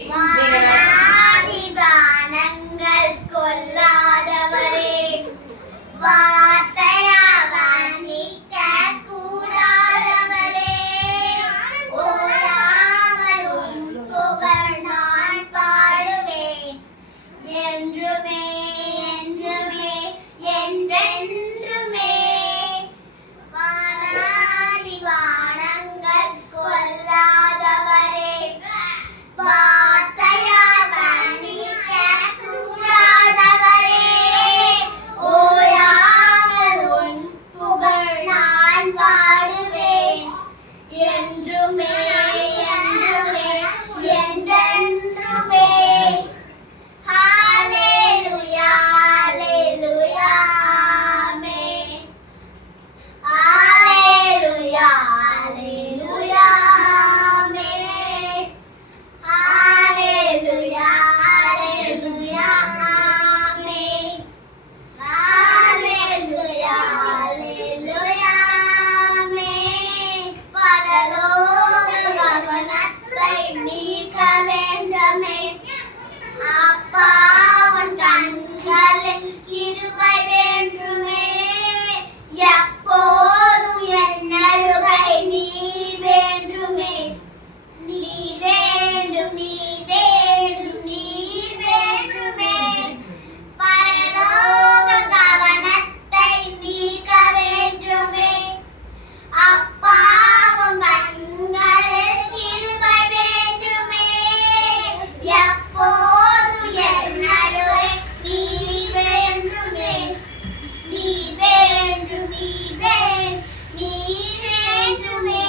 வானாதிவானங்கள் கொல்லாதவரே, வார்த்தையால் வர்ணிக்கக் கூடாதவரே, ஓயாமல் உம் புகழ் நான் பாடுவேன். என்றுமே என்றுமே என்றென்றுமே. வானாதிவானங்கள் கொல்லாதவரே, வார்த்தையால் வர்ணிக்கக் கூடாதவரே, ஓயாமல் உம் புகழ் நான் பாடுவேன். என்றுமே என்றுமே என்றென்றுமே. ஹல்லேலூயா ஹல்லேலூயா ஆமென். ஹல்லேலூயா ஹல்லேலூயா ஆமென். ஹல்லேலூயா ஹல்லேலூயா ஆமென். ஹல்லேலூயா ஹல்லேலூயா ஆமென். பரலோக கவனத்தை நீக்க வேண்டுமே. அப்பா உன் கண்களில் கிருபை வேண்டுமே. எப்போதும் என் அருகை நீர் வேண்டுமே. நீர் வேண்டும் நீர் வேண்டும் நீர் வேண்டுமே. பரலோக கவனத்தை நீக்க வேண்டுமே. அப்பா உன் கண்களில் கிருபை வேண்டுமே. எப்போதும் என் அருகை நீர் வேண்டுமே. நீர் வேண்டும் நீர் வேண்டும் நீர் வேண்டுமே.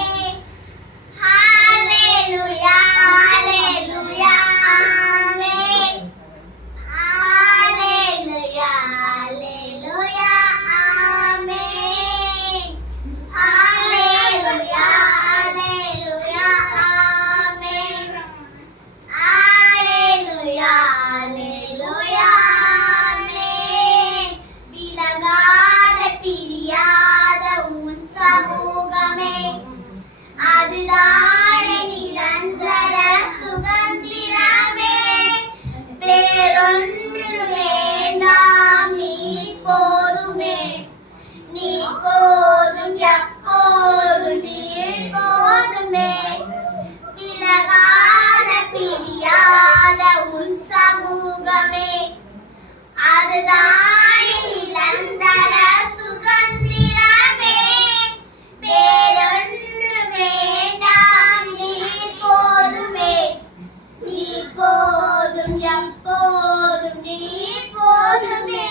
ஹல்லேலூயா ஹல்லேலூயா ஆமென். ஹல்லேலூயா ஹல்லேலூயா ஆமென். ஹல்லேலூயா ஹல்லேலூயா ஆமென். ஹல்லேலூயா ஹல்லேலூயா ஆமென். விலகாத பிரியாத உன் சமூகமே, அதுதானே நிரந்தர சுதந்திரமே. வேறொன்று வேண்டாம் நீ போதுமே. நீ போதும் எப்போதும் நீ போதுமே. விலகாத பிரியாத உன் சமூகமே, அதுதானே நிரந்தர சுதந்திரமே. வேறொன்று வேண்டாம் நீ போதுமே. நீ போதும் எப்போதும் நீ போதுமே.